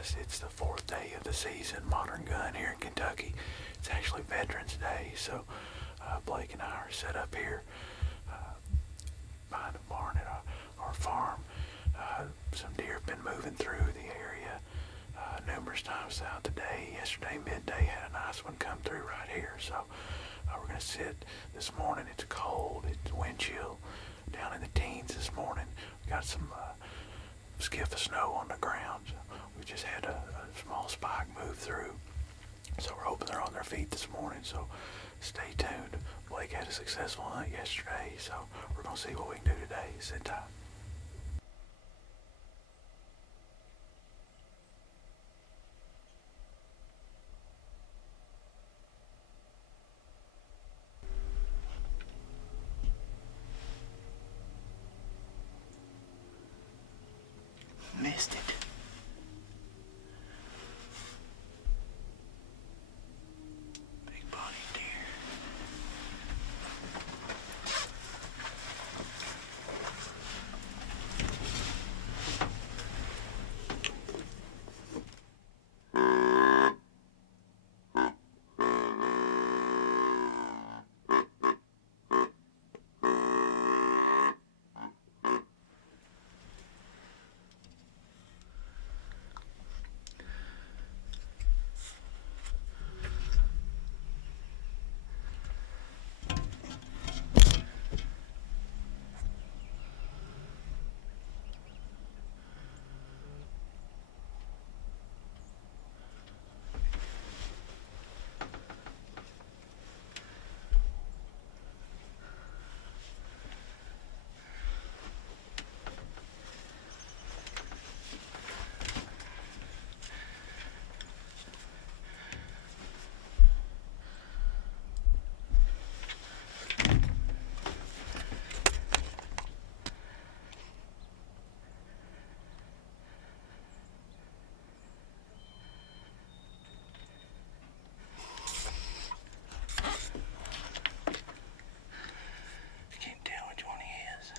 guys. It's the fourth day of the season, Modern Gun here in Kentucky. It's actually Veterans Day, so Blake and I are set up here behind a barn at our farm. Some deer have been moving through the area numerous times throughout the day. Yesterday, midday, had a nice one come through right here. So we're going to sit this morning. It's cold. It's wind chill down in the teens this morning. We got some skiff of snow on the ground. We just had a small spike move through. So we're hoping they're on their feet this morning. So stay tuned. Blake had a successful hunt yesterday. So we're going to see what we can do today. Sit tight. Missed it. Big body deer. Can't tell which one he is.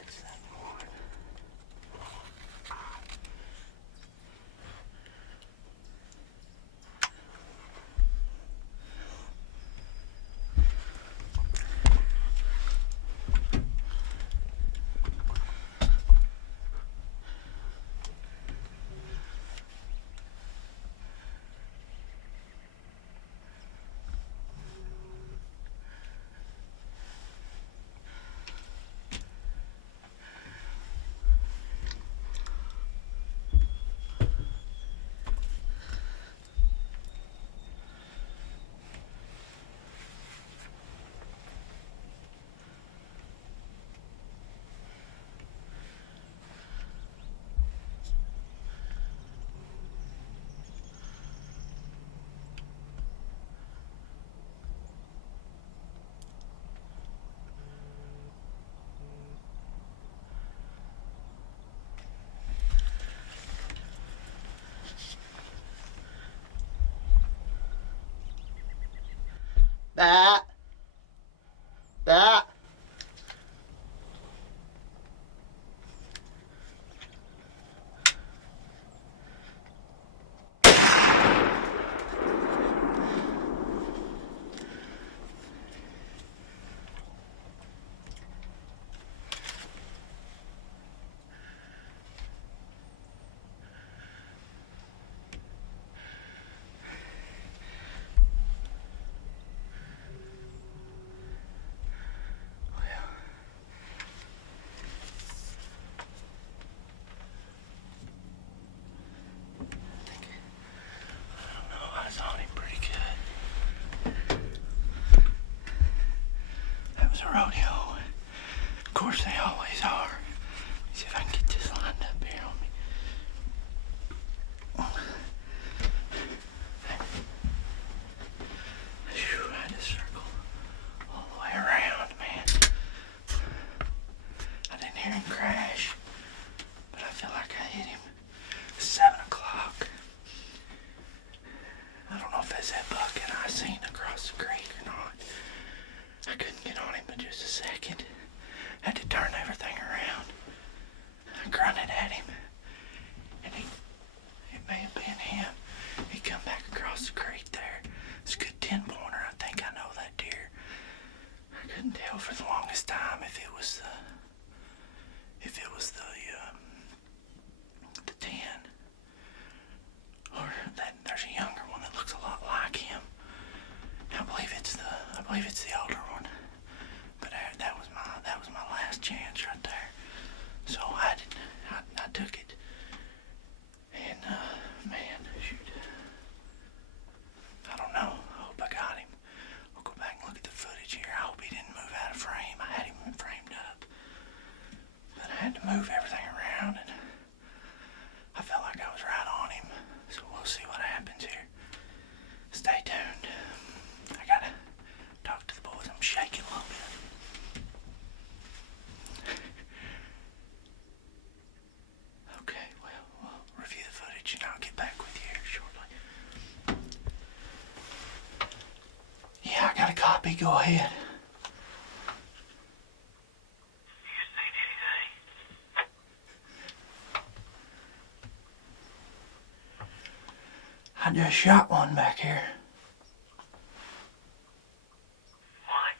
It's that one. That. rodeo. Of course they always are. Let's see if I can get this lined up here on me. Phew, I had to circle all the way around, man. I didn't hear him crash, but I feel like I hit him. 7 o'clock. I don't know if that's that bucket I seen across the creek or not. I couldn't get on him for just a second. Had to turn everything around. I grunted at him, and it may have been him. He come back across the creek there. It's a good 10-pointer. I think I know that deer. I couldn't tell for the longest time if it was the 10, or that there's a younger one that looks a lot like him. I believe it's the older one. But that was my last chance right there. So I took it. And man, shoot. I don't know. I hope I got him. I'll go back and look at the footage here. I hope he didn't move out of frame. I had him framed up. But I had to move everything around, and I felt like I was right on him. So we'll see what happens here. Stay tuned. I gotta talk to the boys. I'm shaking a little bit. Okay, well, we'll review the footage and I'll get back with you here shortly. Yeah, I got a copy. Go ahead. I just shot one back here. What?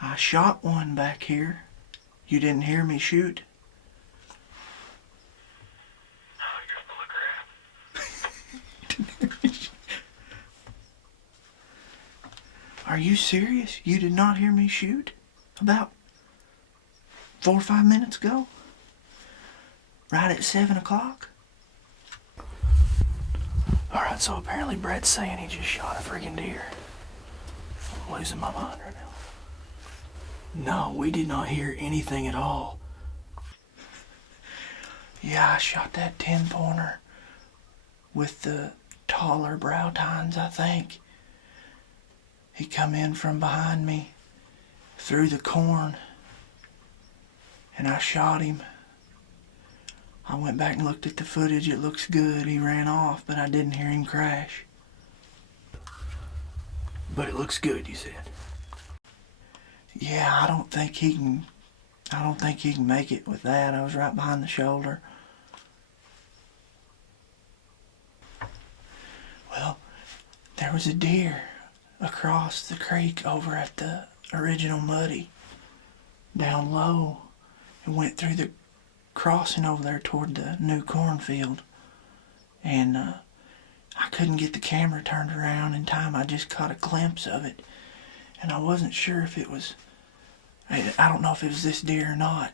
I shot one back here. You didn't hear me shoot? No, you're full of crap. Are you serious? You did not hear me shoot? About 4 or 5 minutes ago? Right at 7 o'clock? Alright, so apparently Brett's saying he just shot a freaking deer. I'm losing my mind right now. No, we did not hear anything at all. Yeah, I shot that 10-pointer with the taller brow tines, I think. He come in from behind me through the corn, and I shot him. I went back and looked at the footage. It looks good. He ran off, but I didn't hear him crash. But it looks good, you said. Yeah, I don't think he can make it with that. I was right behind the shoulder. Well, there was a deer across the creek over at the original Muddy, down low, and went through the crossing over there toward the new cornfield. And I couldn't get the camera turned around in time. I just caught a glimpse of it, and I wasn't sure if it was, I don't know if it was this deer or not,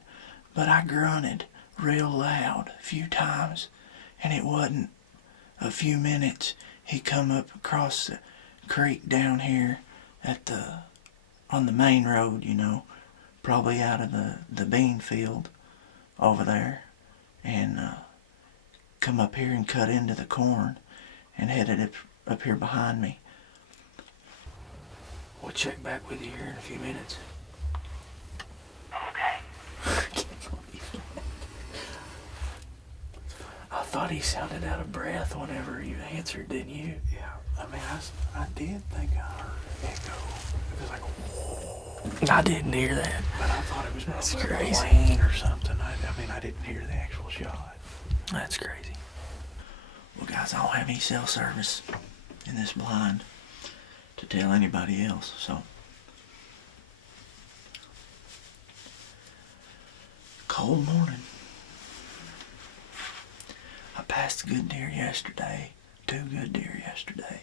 but I grunted real loud a few times, and it wasn't a few minutes. He come up across the creek down here on the main road, you know, probably out of the bean field over there, and come up here and cut into the corn and headed up here behind me. We'll check back with you here in a few minutes. Okay. I thought he sounded out of breath whenever you answered, didn't you? Yeah, I mean, I did think I heard an echo. It was like, whoa. I didn't hear that. But I thought it was That's probably crazy. a plane or something. I mean, I didn't hear the actual shot. That's crazy. Well, guys, I don't have any cell service in this blind to tell anybody else, so. Cold morning. I passed a good deer yesterday. 2 good deer yesterday.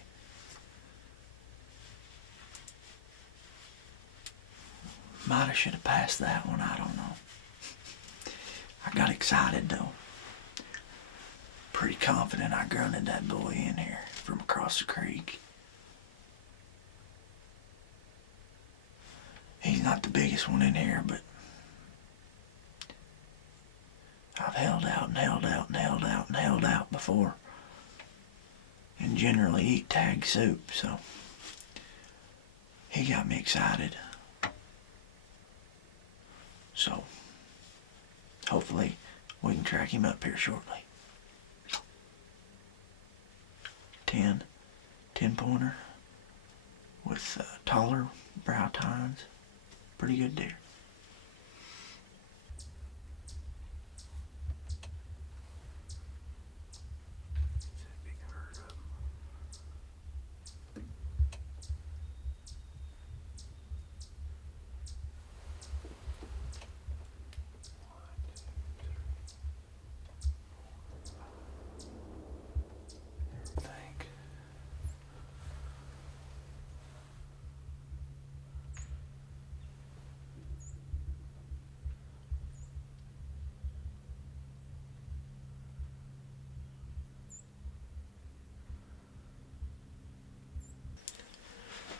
Might have should have passed that one, I don't know. I got excited though. Pretty confident I grunted that boy in here from across the creek. not the biggest one in here, but I've held out and held out and held out and held out before. And generally eat tag soup, so he got me excited. So hopefully we can track him up here shortly. 10 pointer with taller brow tines. Pretty good deer.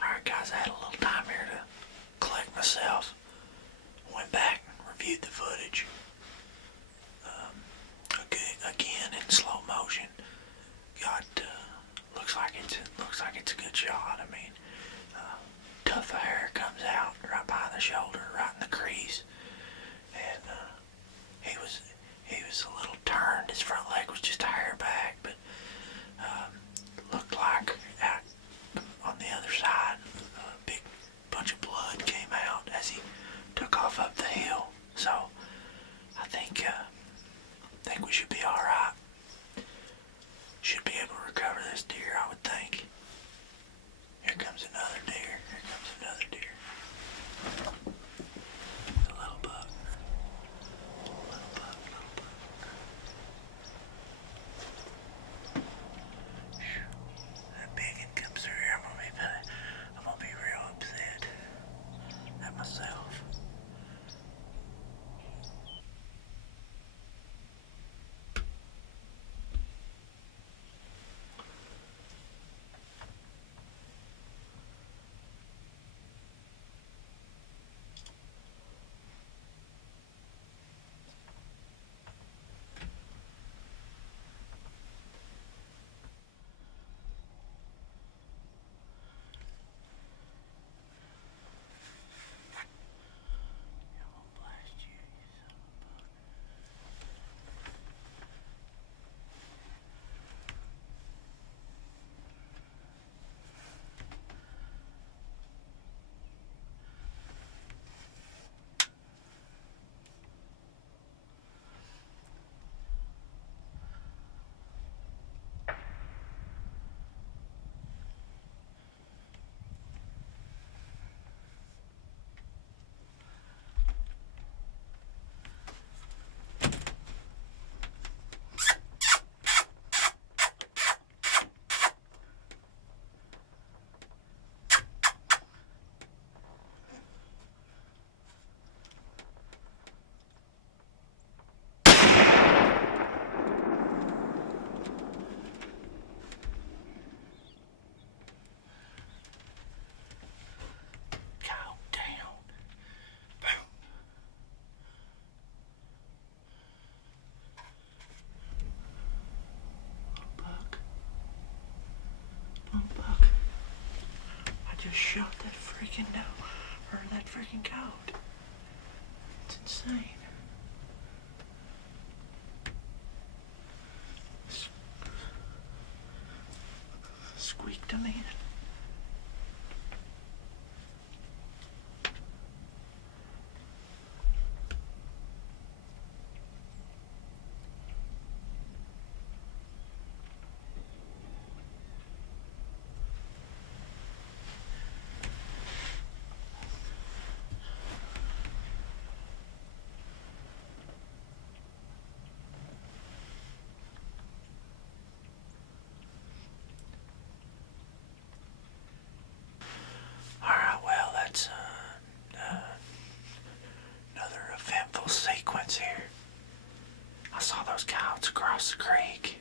Alright guys, I had a little time here to collect myself. Went back and reviewed the footage. Again in slow motion. Got looks like it's a good shot. I mean, tuft of hair comes out right behind the shoulder, right in the crease, and he was a little turned. His front leg was just a hair back, but looked like out on the other side, a big bunch of blood came out as he took off up the hill. So I think we should be all right. Should be able to recover this deer, I would think. Here comes another deer. Here comes another deer. A little buck. Little buck, little buck. That big one comes through here. I'm gonna be real upset at myself. Just shot that freaking that freaking goat. It's insane. Squeaked him in. Here. I saw those coyotes across the creek,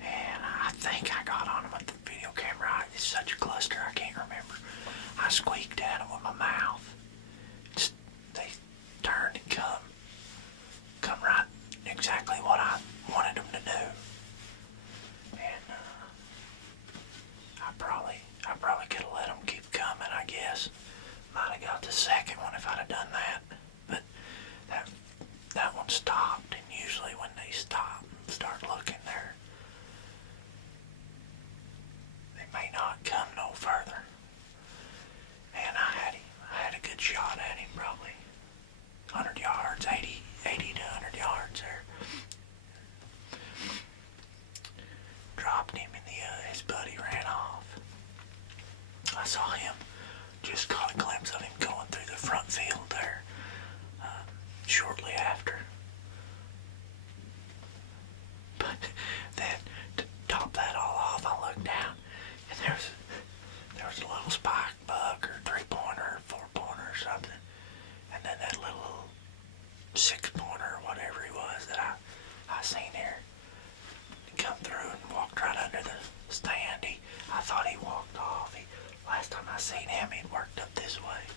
and I think I got on them with the video camera. It's such a cluster, I can't remember. I squeaked at them with my mouth, probably could have let them keep coming, I guess. Might have got the second one if I'd have done that. But that one stopped, and usually when they stop and start looking there, they may not come no further. And I had a good shot at him, probably 100 yards, 80 to 100 yards there. Dropped him, and his buddy ran off. I saw him, just caught a glimpse of him going through the front field there shortly after. But then, to top that all off, I looked down, and there was a little spike buck or 3-pointer, 4-pointer or something, and then that little 6-pointer or whatever he was that I seen there come through and walked right under the stand. I thought he walked off. Last time I seen him, he'd worked up this way,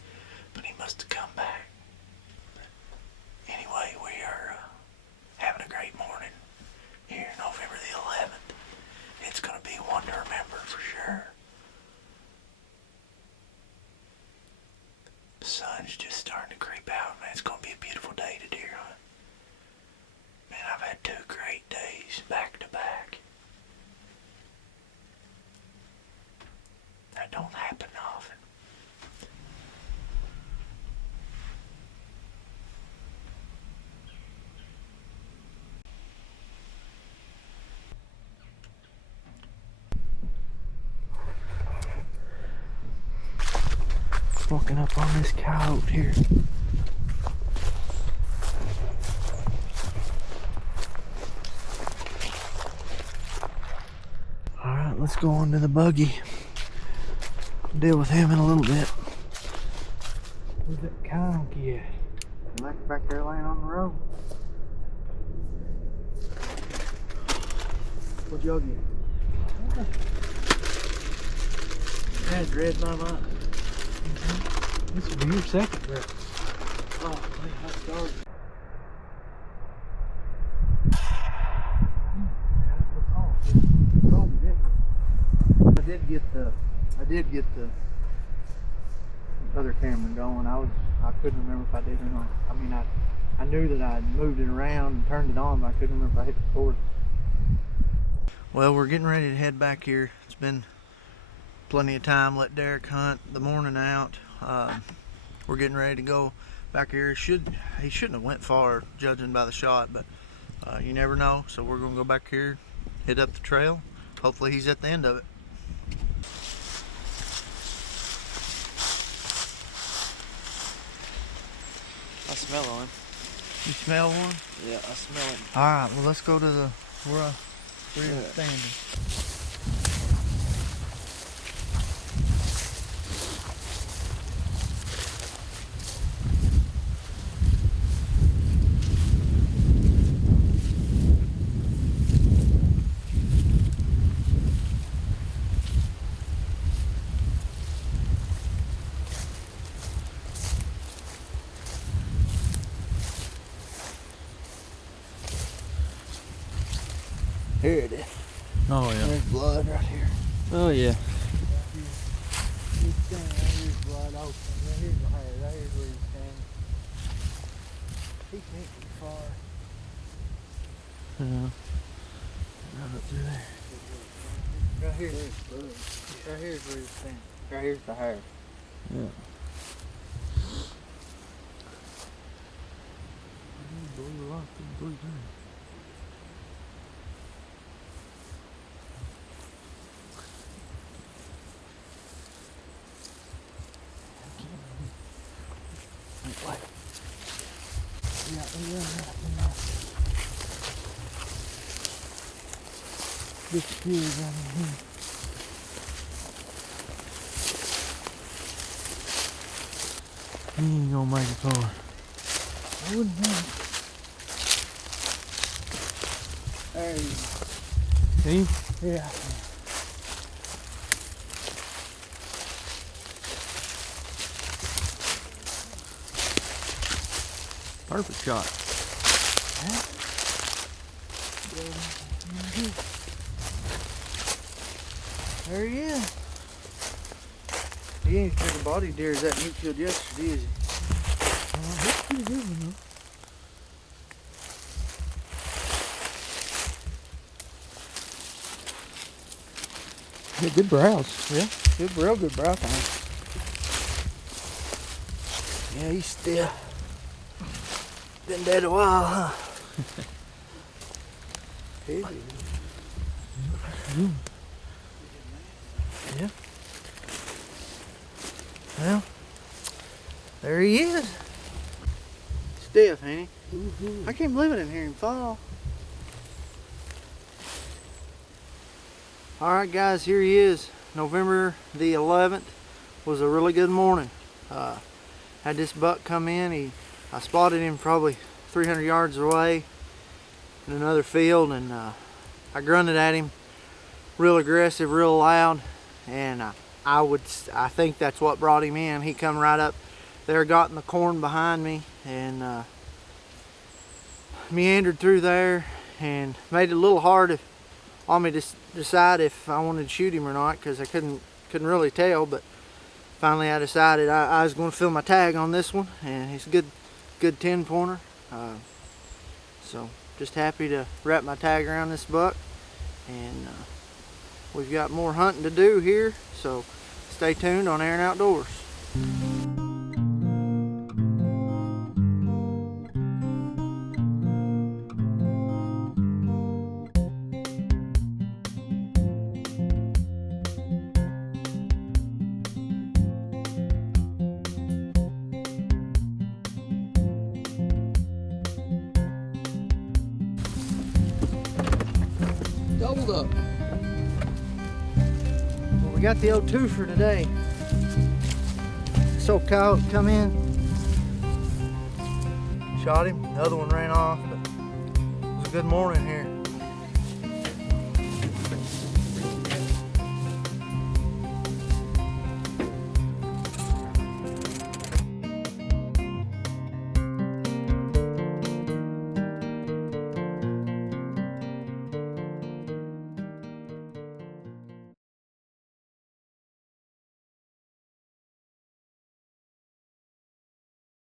but he must have come back. Anyway, we are having a great morning here, November the 11th. It's going to be one to remember for sure. The sun's just starting to creep out, man. It's going to be a beautiful day to deer hunt. Man, I've had 2 great days back to back. That don't happen often. Walking up on this coyote here. Alright, let's go on to the buggy. Deal with him in a little bit. Where's that coyote at? Back there laying on the road. What'd y'all get? That read my mind. This will be your second rep. Oh, man, I started. I did get the other camera going. I couldn't remember if I did or not. I mean, I knew that I had moved it around and turned it on, but I couldn't remember if I hit record. Well, we're getting ready to head back here. It's been plenty of time. Let Derek hunt the morning out. We're getting ready to go back here. He shouldn't have went far, judging by the shot, but you never know. So we're gonna go back here, hit up the trail. Hopefully he's at the end of it. I smell one. You smell one? Yeah, I smell it. Alright, well let's go to the where you're standing. Here it is. Oh yeah. There's blood right here. Oh yeah. He's standing right here's blood open. Right here's the hair. Right here's where he's standing. He can't be far. Yeah. Right up through there. Right here's blood. Right here's where he's standing. Right here's the hair. Yeah. What? Yeah. Disappears out of here. He ain't gonna make it far. I wouldn't know. There you go. See? Yeah. Perfect shot. There he is. He ain't such a body deer as that he killed yesterday, is he? That's pretty good one, though. Yeah, good browse. Yeah, real good browse on him. Yeah, he's still been dead a while, huh? Heavy. Yeah. Well, there he is. Stiff, ain't he? I can't believe I didn't hear him fall. Alright guys, here he is. November the 11th was a really good morning. Had this buck come in. I spotted him probably 300 yards away in another field, and I grunted at him real aggressive, real loud, and I think that's what brought him in. He come right up there, got in the corn behind me, and meandered through there, and made it a little hard on me to decide if I wanted to shoot him or not, because I couldn't really tell. But finally I decided I was going to fill my tag on this one, and he's a good 10 pointer. So just happy to wrap my tag around this buck, and we've got more hunting to do here, so stay tuned on Aaron Outdoors. Doubled up. Well, we got the old two for today. This old coyote come in, shot him, the other one ran off, but it was a good morning here.